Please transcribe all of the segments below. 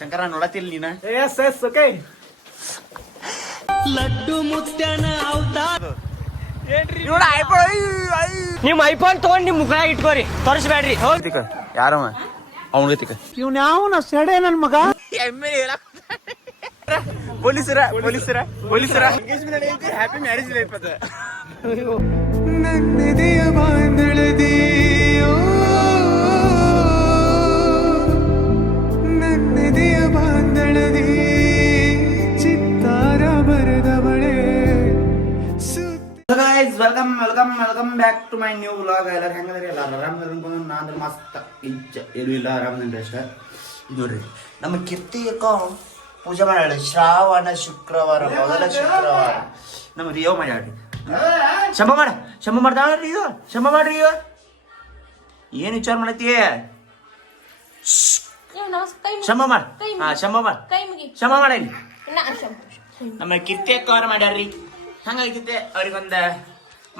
ಶಂಕರ ನೋಡತಿಲ್ ನೀನ S yes okay laddu ಮುತ್ಯನ ಅವತಾರ ನೋಡ ಐಫೋನ್ ನಿಮ್ ಐಫೋನ್ ತಗೊಂಡ್ ನಿಮ್ ಮುಖ ಇಟ್ಕೋರಿ ತೋರಿಸ್ಬೇಡ್ರಿ ಹೋಗ್ತಿಕ ಯಾರವ ಅವನಿಗತಿಕ ಇವ್ನ ಯಾವನ ಸೆಡೆ ನನ್ ಮಗ ಎಮ್ಮೆ ಪೊಲೀಸರ ಎಂಗೇಜ್ಮೆಂಟ್ ಐತಿ ಹ್ಯಾಪಿ ಮ್ಯಾರೇಜ್ ಲೈಫ್ ಅದ ನನ್ನೆದೆಯ ಬಾಂಧಳದಿ ನನ್ನೆದೆಯ ಬಾಂಧಳದಿ ಚಿತ್ತಾರ ಬರೆದವಳೆ guys welcome back to my new vlog. ಎಲ್ಲರೂ ಹೆಂಗದ್ರಿ? ಎಲ್ಲ ಆರಾಮದ್ರಿ ಅನ್ಕೊಂಡು ನಾನು ಮಸ್ತ್ ಎಲ್ಲೂ ಇಲ್ಲ ಆರಾಮದ್ರಿ ಅಷ್ಟೇ. ಇದು ನೋಡ್ರಿ ನಮ್ಮ ಕೀರ್ತಿ ಅಕ್ಕ ಪೂಜೆ ಮಾಡ್ಯಾಳ ಶ್ರಾವಣ ಶುಕ್ರವಾರ ಮೊದಲ ಶುಕ್ರವಾರ ನಮ್ಮ ರಿಯೋ ಮಾಡ್ಯಾಡ್ರಿ ಶಂಭ ಮಾಡ್ತಾಳ ರಿಯೋ ಶಂಭ ಮಾಡ್ರಿ ರಿಯೋ ಏನ್ ವಿಚಾರ ಮಾಡತಿ ಶಂಭ ಮಾಡ ಶಂಭ ಮಾಡ ನಮ್ಮ ಕೀರ್ತಿ ಅಕ್ಕ ಅವ್ರ ಮಾಡ್ಯಾರ್ರಿ. ಹಂಗಾಗಿದ್ದೆ ಅವ್ರಿಗೊಂದ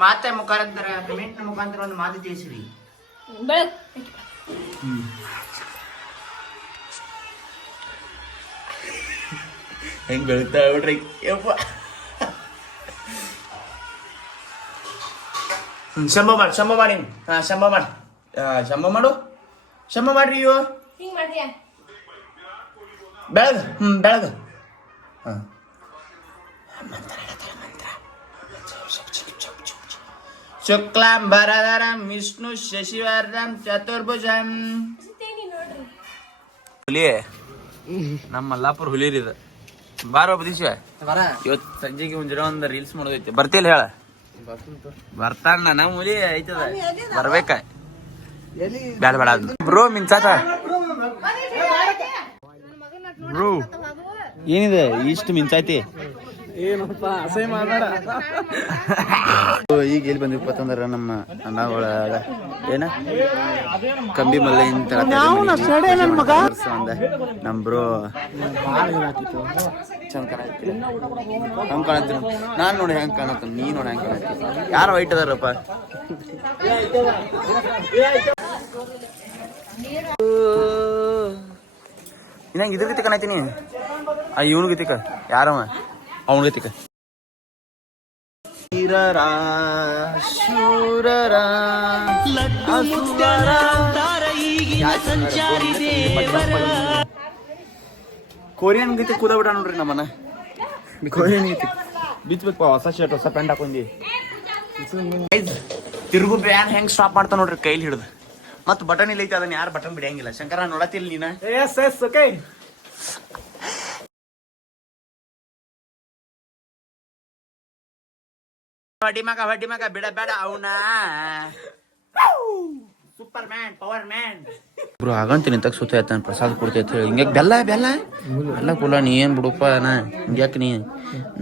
ಮಾತೆ ಮುಖಾಂತರ ಪೇಮೆಂಟ್ ಮುಖಾಂತರ ಒಂದು ಮಾತು ತಿಳಿಸ್ರಿ. ಹೆಂಗ್ ಬೆಳೀತಾ ಬಿಡ್ರಿ ಯಪ್ಪ. ಶಂಭ ಮಾಡಿ ಹಾ ಶಂಭ ಮಾಡ್ರಿ ಇವು ಬೆಳಗ ಹಾ ಶುಕ್ಲಾಂಬರಧರಂ ವಿಷ್ಣು ಶಶಿವರ್ಧಂ ಚತುರ್ಭುಜಂ. ಹುಲಿ ನಮ್ಮ ಮಲ್ಲಾಪುರ ಹುಲಿರಿದ ಬಾರೋ ಬದೀಶ ಇವತ್ತು ಸಂಜೆಗೆ ಒಂದು ರೀಲ್ಸ್ ಮಾಡೋದೈತಿ ಬರ್ತಿಲ್ಲ ಹೇಳ ಬರ್ತಾನ ನಮ್ಮ ಹುಲಿ ಐತದ ಬರ್ಬೇಕ ಬ್ಯಾಡ ಬೇಡ ಬ್ರೋ ಮಿಂಚಾತ ಬ್ರೋ ಏನಿದೆ ಇಷ್ಟು ಮಿಂಚಾಯ್ತಿ ಏನಪ್ಪ ಅಸಹ್ಯ ಮಾತಾಡ. ಈಗ ಎಲ್ಲಿ ಬಂದಿಪ್ಪತ್ತಂದ್ರ ನಮ್ಮ ಅಣ್ಣಗಳ ಏನ ಕಂಬಿ ಮಲ್ಲ ನಮ್ ಬ್ರೋ ಚಂದ ಕಾಣತ್ತಿ ಹಂಗ ಕಾಣತ್ತಿ ನಾನ್ ನೋಡಿ ಹೆಂಗ್ ಕಾಣತ್ತ ನೀ ನೋಡಿ ಹೆಂಗ್ ಕಾಣತ್ತಿ ಯಾರು ವೈಟ್ ಅದಾರಪ್ಪ. ಇನ್ನಂಗ ಇದ್ರ ಗತಿ ಕಾಣತ್ತೀನಿ ಇವನು ಗತಿಕ ಯಾರವ ಅವನ ಗತಿಕ ಕೊರಿಯನ್ ಗತಿ ಕೂದ ಬಿಟ್ಟ ನೋಡ್ರಿ ನಮ್ಮನ ಕೊರಿಯನ್ ಗತಿ ಬಿಚ್ಚಬೇಕು ಹೊಸ ಶರ್ಟ್ ಹೊಸ ಪ್ಯಾಂಟ್ ಹಾಕೊಂಡಿ ತಿರುಗು ಬ್ಯಾನ್ ಹೆಂಗ್ ಸ್ಟಾಪ್ ಮಾಡ್ತಾ ನೋಡ್ರಿ ಕೈಲಿ ಹಿಡ್ದು ಮತ್ ಬಟನ್ ಇಲ್ಲ ಐತಿ ಅದನ್ನ ಯಾರು ಬಟನ್ ಬಿಡಂಗಿಲ್ಲ. ಶಂಕರ ನೋಡತಿಲ್ ನೀನ ಎಸ್ ಎಸ್ ಓಕೆ ಹೊಡಿ ಮಗ ಬಿಡ ಅವನ super man power man bro ಆಗಂತೀನಿ ತಗ ಸುತ್ತ ಆಯ್ತಾನ ಪ್ರಸಾದ ಕೊಡ್ತೈತೆ ಹೇಳಿ ಹಿಂಗ ಬೆಲ್ಲ ಕುಲ್ಲ ನೀ ಏನ್ ಬಿಡುಪ್ಪ ಹಿಂಗ್ಯಾಕ ನೀ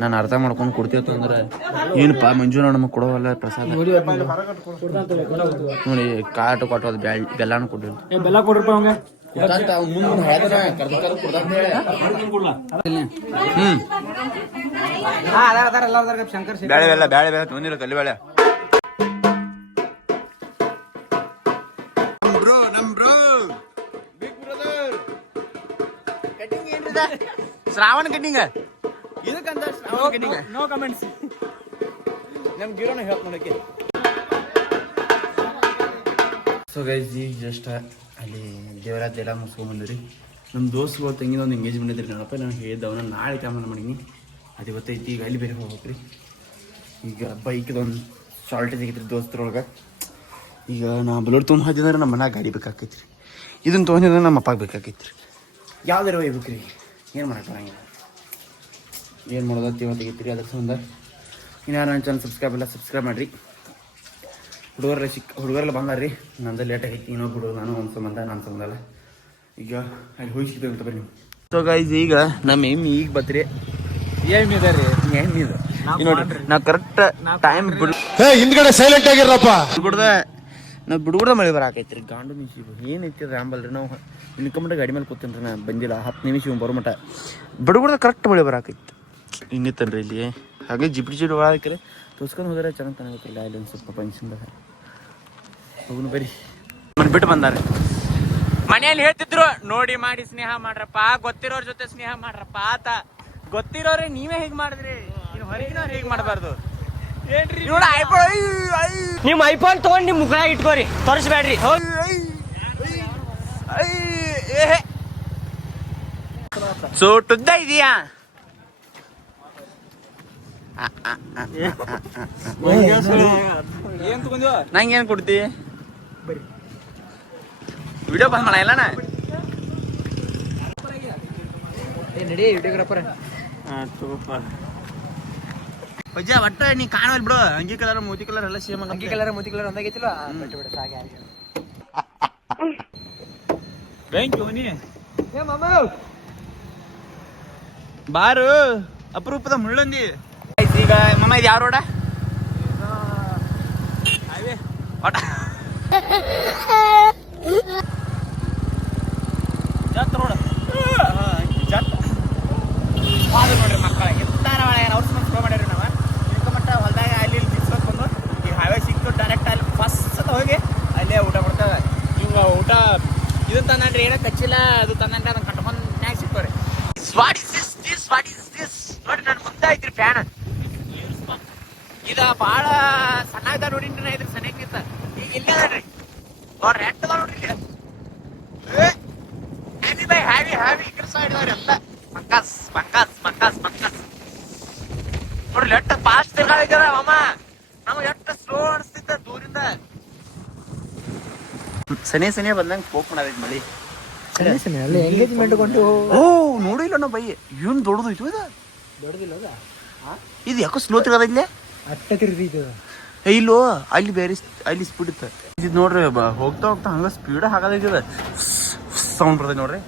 ನಾನು ಅರ್ಥ ಮಾಡ್ಕೊಂಡು ಕೊಡ್ತೇವ ಅಂದ್ರ ಏನಪ್ಪ ಮಂಜು ನಮಗೆ ಕೊಡೋವಲ್ಲ ಪ್ರಸಾದ ನೋಡಿ ಕಾಟು ಕೊಟ್ಟೋದು ಬೆಲ್ಲಾನು ಕೊಡ್ರಿ ಬೆಲ್ಲ ಕೊಡ್ರಪ್ಪ ಅವಂಗ ಬ್ಯಾಳೆ ತೊಂದಿಲ್ಲ ಕಲ್ಲಿ ಬೇಳೆ ಶ್ರಾವಣ ಕಟ್ಟಿಂಗ್ ಇದಕ್ಕಂತ ಶ್ರಾವಣ ಕಟ್ಟಿಂಗ್ ನೋ ಕಮೆಂಟ್ಸ್ ನಮ್ ಗಿರೋನ ಹೇಳ್ತ ನೋಡಕ್ಕೆ. ಸೊ ಗೈಸ್ ಈಗ ಜಸ್ಟ್ ಅಲ್ಲಿ ದೇವರಾಜ್ ಎಲ್ಲ ಮುಗಿಸ್ಕೊಂಡ್ ಬಂದ್ರಿ. ನಮ್ಮ ದೋಸ್ತುಗಳು ತಂಗಿದ ಒಂದು ಎಂಗೇಜ್ಮೆಂಟ್ ಐತ್ರಿ ನನ್ನಪ್ಪ ನಾನು ಹೇಳಿದ್ದವನ್ನ ನಾಳೆ ಕ್ಯಾಮರ ಮಾಡೀನಿ ಅದು ಗೊತ್ತೈತಿ. ಈಗ ಅಲ್ಲಿ ಬೇರೆ ಹೋಗ್ಬೇಕ್ರಿ. ಈಗ ಬೈಕ್ದೊಂದು ಶಾರ್ಟೇಜ್ ಆಗೈತ್ರಿ ದೋಸ್ತರೊಳಗೆ. ಈಗ ನಾ ಬಲೋಡ್ ತೊಗೊಂಡು ಹೋದಿದ್ರೆ ನಮ್ಮ ಮನ್ಯಾಗ ಗಾಡಿ ಬೇಕಾಕೈತ್ರಿ. ಇದನ್ನು ತೊಗೊಂಡಿದ್ರೆ ನಮ್ಮ ಅಪ್ಪಾಗ ಬೇಕಾಕೈತ್ರಿ. ಯಾವ್ದಾರು ಒಯ್ಬೇಕ್ರಿ ಏನು ಮಾಡಕ್ಕೆ ಬರಂಗಿಲ್ಲ. ಏನು ಮಾಡೋದು ಇವತ್ತಾಗೈತ್ರಿ. ಅದ್ರ ಸಂಬಂಧ ಇನ್ಯಾರು ನನ್ನ ಚಾನಲ್ ಸಬ್ಸ್ಕ್ರೈಬ್ ಮಾಡಿರಿ. ಹುಡುಗರೆಲ್ಲ ಬಂದಾರ್ರಿ. ನಂದು ಲೇಟ್ ಆಗೈತಿ. ಇನ್ನೊಬ್ಬ ಹುಡುಗರು ನಾನು ಒಂದು ಸಂಬಂಧ ನನ್ನ ಸಂಬಂಧ ಅಲ್ಲ. ಈಗ ಅಲ್ಲಿ ಹೋಗಿ ಸಿಗ್ತೇವೆ ಬರ್ರಿ ನೀವು. ಸೊ ಗೈಸ್ ಈಗ ನಮ್ಮ ಎಮ್ಮಿ ಈಗ ಬತ್ರಿ ಎಮ್ಮಿ ಇದು ನೋಡಿ ನಾವು ಕರೆಕ್ಟ್ ಟೈಮ್ ಹಿಂದ್ಗಡೆ ಸೈಲೆಂಟ್ ಆಗಿರಪ್ಪ ಬಿಡ್ಗುಡ್ದ ಮಳೆ ಬರಾಕೈತ್ರಿ. ಗಾಂಡು ಮಿಷಿ ಏನೈತಿ ರಾಂಬಲ್ರಿ. ನಾವು ಇನ್ಕಂಬ ಗಾಡಿ ಮೇಲೆ ಕೂತೇನ್ರಿ ನಾ ಬಂದಿಲ್ಲ 10 ನಿಮಿಷ ಬರೋ ಮಟ ಬಿಡ್ಗುಡ್ದ ಕರೆಕ್ಟ್ ಮಳೆ ಬರಾಕೈತಿ. ಇನ್ನಿತ್ತನ್ರಿ ಇಲ್ಲಿ ಹಾಗೆ ಜಿಪ್ಡಿ ಒಳಗೆ ತೋರ್ಸ್ಕೊಂಡು ಹೋದ್ರೆ ಚೆನ್ನಾಗಿ ಕಾಣಬೇಕಿಲ್ಲ. ಅಲ್ಲಿ ಒಂದು ಸ್ವಲ್ಪ ಪಂಚಿಂದ ಹೋಗುನು ಬರ್ರಿ ಬಿಟ್ಟು ಬಂದಾರೆ. ಮನೆಯಲ್ಲಿ ಹೇಳ್ತಿದ್ರು ನೋಡಿ ಮಾಡಿ ಸ್ನೇಹ ಮಾಡ್ರಪ್ಪ, ಗೊತ್ತಿರೋರ್ ಜೊತೆ ಸ್ನೇಹ ಮಾಡ್ರಪ್ಪ ಆತ. ಗೊತ್ತಿರೋರೆ ನೀವೇ ಹೇಗ್ ಮಾಡಿದ್ರಿ, ಹೊರಗಿನವ್ರು ಹೇಗ್ ಮಾಡಬಾರ್ದು. ನಿಮ್ ಐಫೋನ್ ತಗೊಂಡ್ ನಿಮ್ ಮುಖ ಇಟ್ಕೋರಿ, ತೋರಿಸ್ಬೇಡ್ರಿ. ಸೋಟುದ್ದ ಇದೆಯಾ ನಂಗೆ ಏನ್ ಕೊಡ್ತಿ? ವಿಡಿಯೋ ಬಂದ್ ಮಾಡ ಎಲ್ಲಣ್ಣ ನಡಿ ವಿಡಿಯೋಗ್ರಾಫರ್. ಅಜ್ಜ ಒಟ್ಟ ನೀ ಕಾಣವಲ್ ಬಿಡು. ಅಂಗಿ ಕಲರ್ ಮೋತಿ ಕಲರ್ ಎಲ್ಲ ಸೇಮ್. ಅಂಗಿ ಕಲರ್ ಮೋತಿ ಕಲರ್ ಒಂದಾಗೈತಿಲ್ಲ, ಬಿಟ್ಟು ಸಾಗೆ. ಬಾರು ಅಪರೂಪದ ಮುಳ್ಳಂದಿ. ಈಗ ಮಮ್ಮ ಇದು ಯಾವ ರೋಡ? ಜತ್ ರೋಡ್ ಜತ್ ಅದು ನೋಡ್ರಿ ಮಕ್ಕಳ ಎತ್ತಾರ ಅವ್ರ ಸ್ಲೋ ಮಾಡ್ಯಾರಿ. ನಾವು ಮಟ್ಟ ಹೊಲ್ದಾಗ ಅಲ್ಲಿ ಬಿಸ್ಬೇಕು ಬಂದು ಈಗ ಹೈವೇ ಸಿಕ್ತು ಡೈರೆಕ್ಟ್ ಅಲ್ಲಿ ಫಸ್ಟ್ ಹೋಗಿ ಅಲ್ಲೇ ಊಟ ಕೊಡ್ತೇವೆ. ಈಗ ಊಟ ಇದು ತಂದ್ರಿ, ಏನೋ ಕಚ್ಚಿಲ್ಲ ಅದು ತಂದ್ರೆ ಅದನ್ನ ಕಟ್ಕೊಂಡು ನ್ಯಾಗ ಸಿಗ್ತವ್ರಿ. ನೋಡಿ ನನ್ನ ಮುಂದೆ ಐತ್ರಿ ಫ್ಯಾನ್. ಇದ ಬಾಳ ಸಣ್ಣ ಇದ್ದ ನೋಡಿನ್ರಿ ನಾ, ಇದ್ರ ಸಣ್ಣಕ್ಕಿಂತ ಈಗ ಇಲ್ಲೇ ಅದನ್ರಿ ನೋಡ್ರಿ ಎಟ್ಟ ನೋಡ್ರಿ ಹೆವಿ ಬೈ ಹೆವಿ ಹೆವಿ ಇದ್ರ ಸೈಡ್ ಇದಾವ್ರಿ ಎಲ್ಲ. ಪಂಕಸ್ ಪಂಕಸ್ ಪಂಕಸ್ ಪಂಕಸ್ ನೋಡ್ರಿ ಎಟ್ಟ ಫಾಸ್ಟ್ ತಿರ್ಗಾಡಿದಾರ ಅಮ್ಮ. ನಮ್ಗೆ ಎಟ್ಟ ಸ್ಲೋ ಅನಿಸ್ತಿದ್ದ ದೂರಿಂದ. ಸನಿ ಸನಿಯ ಬಂದಂಗ ಪೋಕ್ ಮಾಡೋದೈತಿ ಮಳಿ. ಎಂಗೇಜ್ಮೆಂಟ್ ಕೊಂಡು ಓ ನೋಡಿಲ್ಲ ನಾ ಬೈ, ಏನ್ ದೊಡ್ಡದೈತು ಇದು. ದೊಡ್ಡದಿಲ್ಲ ಇದು ಯಾಕೋ ಸ್ಲೋ ತಿರ್ಗಾದೈತ್ಲೆ. ಅಟ್ಟ ತಿರ್ಗೈತದ. ಇಲ್ಲೋ ಅಲ್ಲಿ ಬೇರೆ ಅಲ್ಲಿ ಸ್ಪೀಡ್ ಇತ್ತು. ಇದು ನೋಡ್ರಿ ಹೋಗ್ತಾ ಹೋಗ್ತಾ ಹಂಗ ಸ್ಪೀಡ್ ಹಾಕದೈತದ. ಸೌಂಡ್ ಬರ್ತೈತಿ ನೋಡ್ರಿ.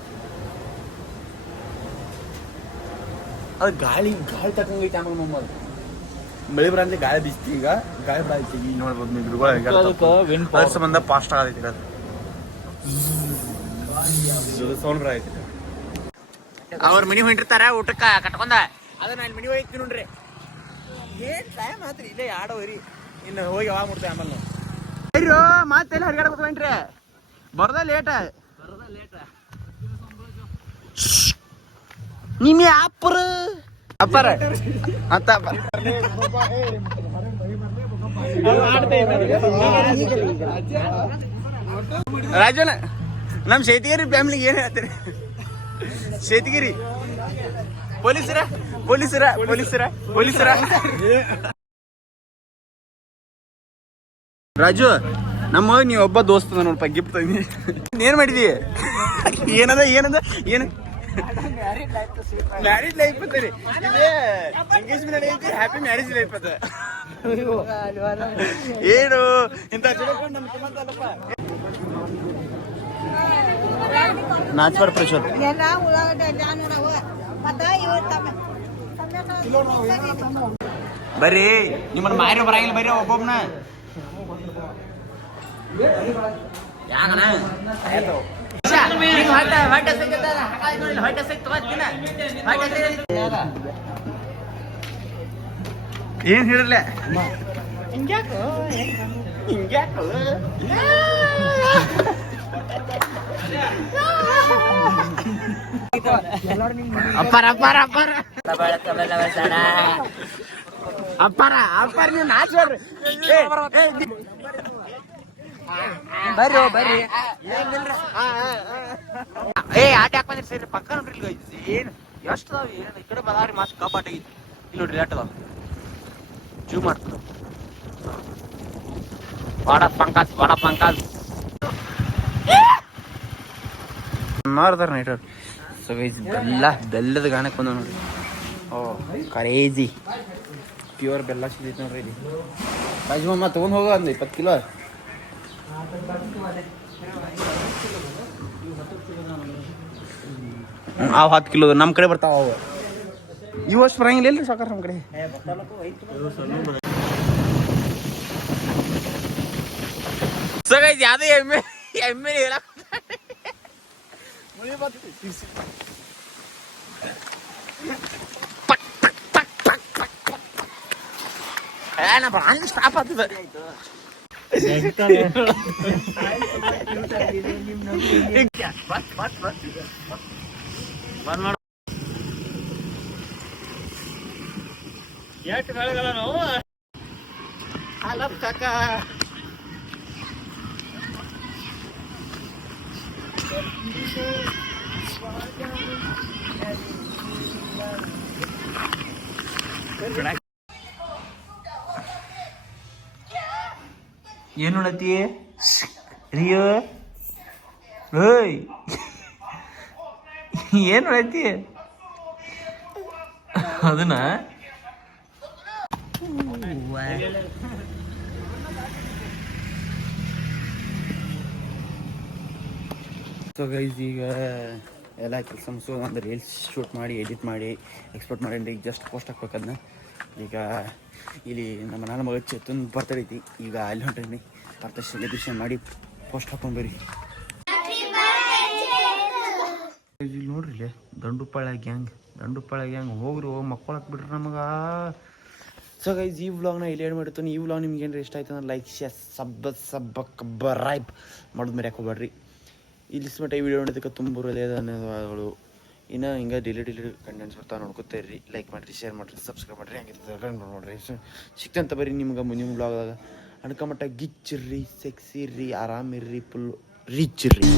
ಅದು ಗಾಳಿ ಗಾಳಿ ತಕ್ಕಂಗೈತಿ. ಆಮೇಲೆ ಮಮ್ಮ ಮಳೆ ಬರಂತೆ ಗಾಳಿ ಬೀಸ್ತಿ. ಈಗ ಗಾಳಿ ಬರೈತಿ. ಈಗ ನೋಡ್ಬೋದು ನೀವು ಗಿಡಗಳು ಅದ್ರ ಸಂಬಂಧ ಫಾಸ್ಟ್ ಆಗೈತಿ. ಅದು ಸೌಂಡ್ ಬರೈತಿ. ಅವ್ರ ಮನಿ ಹೊಂಟಿರ್ತಾರ ಊಟಕ್ಕ ಕಟ್ಕೊಂಡ, ಅದನ್ನ ಅಲ್ಲಿ ಮನಿ ಹೋಯ್ತಿ ನೋಡ್ರಿ. ಏನ್ ಟೈಮ್ ಆತ್ರಿ ಇಲ್ಲೇ ಆಡೋರಿ. ಇನ್ನು ಹೋಗಿ ಯಾವಾಗ ಮುಡ್ತೇವೆ ಆಮೇಲೆ ನಾವು ಮತ್ತೆಲ್ಲ ಹರಿಗಾಡ ಕೂತ್ಕೊಂಡ್ರಿ. ಬರದ ಲೇಟ ನಿಮ್ಮೆ ಅಪ್ಪರ ಅಪ್ಪರ ಅಂತ ರಾಜನ ನಮ್ ಶೇತಿಗಿರಿ ಫ್ಯಾಮಿಲಿಗೆ ಏನ್ ಹೇಳ್ತೀರಿ? ಶೇತಿಗಿರಿ ಪೊಲೀಸರ ಪೊಲೀಸರ ಪೊಲೀಸರ ಪೊಲೀಸರ. ರಾಜು ನಮ್ಮ ನೀವ್ ಒಬ್ಬ ದೋಸ್ತ ನೋಡಪ್ಪ ಗಿಫ್ಟ್ ತಂದಿ. ಏನ್ ಮಾಡಿದಿ? ಏನದ ಏನದ ಏನು ಮ್ಯಾರೇಜ್ ಲೈಫ್ ಅಂತೀರಿ. ಎಂಗೇಜ್ಮೆಂಟ್ ಐತಿ, ಹ್ಯಾಪಿ ಮ್ಯಾರೇಜ್ ಲೈಫ್ ಅದ. ಏನು ಇಂತ ನಾಚ್ಬಾರ್ದು ಪ್ರಚೋದ್. ಬರ್ರಿ ನಿಮ್ಮನ್ನ ಮಾರಿ ಬರಂಗಿಲ್ಲ, ಬರ್ರಿ ಒಬ್ಬೊಬ್ನ. ಯಾಕನ ಏನ್ ಹೇಳಿರ್ಲ ಅಪ್ಪಾರ ಅಪ್ಪಾರ ಅಪ್ಪಾರ ಅಪ್ಪಾರ ಅಪ್ಪಾರ ನೀವು ನಾಚ್ಬೇಡ್ರಿ. ಬರ್ರಿ ಬರ್ರಿ. ಏ ಆಟ ಹಾಕೊಂಡ್ರಿ ಸರಿ ಪಕ್ಕ ನೋಡ್ರಿ. ಏನ್ ಎಷ್ಟು ಅದಾವ? ಏನ್ ಈ ಕಡೆ ಬದಾರಿ ಮಾಸ್ ಕಪಾಟ ಆಗೈತಿ. ಇಲ್ಲಿ ನೋಡ್ರಿ ಲೇಟ್ ಅದಾವ. ಜೂ ಮಾಡ್ತಾರ. ವಾಡ ಪಂಕಾಸ್ ವಾಡ ಪಂಕಾಸ್ ಮಾರ್ದಾರ ನೈಟರ್. ಸೊ ಗೈಸ್ ಬೆಲ್ಲದ ಗಾಣಕ್ಕೆ ಬಂದ ನೋಡ್ರಿ. ಓ ಕರೇಜಿ ಪ್ಯೂರ್ ಬೆಲ್ಲ ಸಿಗೈತಿ ನೋಡ್ರಿ ಇಲ್ಲಿ. ರಾಜಮಮ್ಮ ತಗೊಂಡ್ ಹೋಗೋ ಒಂದು 20 ಕಿಲೋ. ಅವು 10 ಕಿಲೋ ನಮ್ಮ ಕಡೆ ಬರ್ತಾವ. ಅವು ಇವು ಅಷ್ಟು ಬರಂಗಿಲ್ಲ ಇಲ್ರಿ ಸಾಕಾರ ನಮ್ಮ ಕಡೆ. ಸೊ ಗೈಸ್ ಯಾವ್ದು ಎಮ್ಮೆ ಹೇಳಕ್ ಸ್ಟಾಪ್ ಆಗ್ತದೆ. ಏನು ನೋಡತ್ತಿ ರಿಯೋ ಓಯ್ ಏನು ನೋಡತ್ತಿ ಅದನ್ನ ಸೊ ಗೈಸ್ ಈಗ ಎಲ್ಲ ಕೆಲಸ ಮುಗಿಸೋ ಒಂದು ರೀಲ್ಸ್ ಶೂಟ್ ಮಾಡಿ ಎಡಿಟ್ ಮಾಡಿ ಎಕ್ಸ್ಪೋರ್ಟ್ ಮಾಡಿ ಈಗ ಜಸ್ಟ್ ಪೋಸ್ಟ್ ಹಾಕ್ಬೇಕು ಅದನ್ನ ಈಗ ಇಲ್ಲಿ ನಮ್ಮ ನನ್ನ ಮಗ ಚೇತನ್ ಬರ್ತಡೇ ಐತಿ ಈಗ ಅಲ್ಲಿ ಹೊಂಟೀನಿ ಬರ್ತಾ ಸೆಲೆಬ್ರೇಷನ್ ಮಾಡಿ ಪೋಸ್ಟ್ ಹಾಕೊಂಡು ಬರ್ರಿ ಇಲ್ಲಿ ನೋಡ್ರಿ ಇಲ್ಲಿ ದಂಡುಪಾಳ್ಯ ಗ್ಯಾಂಗ್ ಹೋಗ್ರಿ ಮಕ್ಕಳಕ್ಕೆ ಬಿಡ್ರಿ ನಮಗೆ ಸೊ ಗೈಸ್ ಈ ವ್ಲಾಗ್ನ ಇಲ್ಲಿ ಏನು ಮಾಡಿರ್ತಾನೆ ಈ ವ್ಲಾಗ್ ನಿಮ್ಗೆ ಏನಾರು ಇಷ್ಟ ಆಯ್ತು ಅಂದ್ರೆ ಲೈಕ್ ಶೇರ್ ಸಬ್ಸ್ಕ್ರೈಬ್ ಮಾಡೋದು ಮೇಲೆ ಹಾಕೋಬೇಡ್ರಿ ಇಲ್ಲಿ ಮಟ್ಟ ಈ ವಿಡಿಯೋ ನೋಡೋದಕ್ಕೆ ತುಂಬ ಧನ್ಯವಾದಗಳು ಇನ್ನು ಹಿಂಗೆ ಡಿಲೀಟ್ ಕಂಟೆಂಟ್ಸ್ ಬರ್ತಾ ನೋಡ್ಕೊತೀರಿ ಲೈಕ್ ಮಾಡಿರಿ ಶೇರ್ ಮಾಡಿರಿ ಸಬ್ಸ್ಕ್ರೈಬ್ ಮಾಡಿರಿ ಹಂಗೆ ನೋಡ್ರಿ ಸಿಕ್ತಂತ ಬರೀ ನಿಮ್ಗೆ ಮುಂದಿನ ಬ್ಲಾಗ್ದಾಗ ಅನ್ಕೊಂಮಟ್ಟ ಗಿಚ್ಚಿರ್ರಿ ಸೆಕ್ಸಿರ್ರಿ ಆರಾಮಿರ್ರಿ ಫುಲ್ ರಿಚ್ ಇರ್ರಿ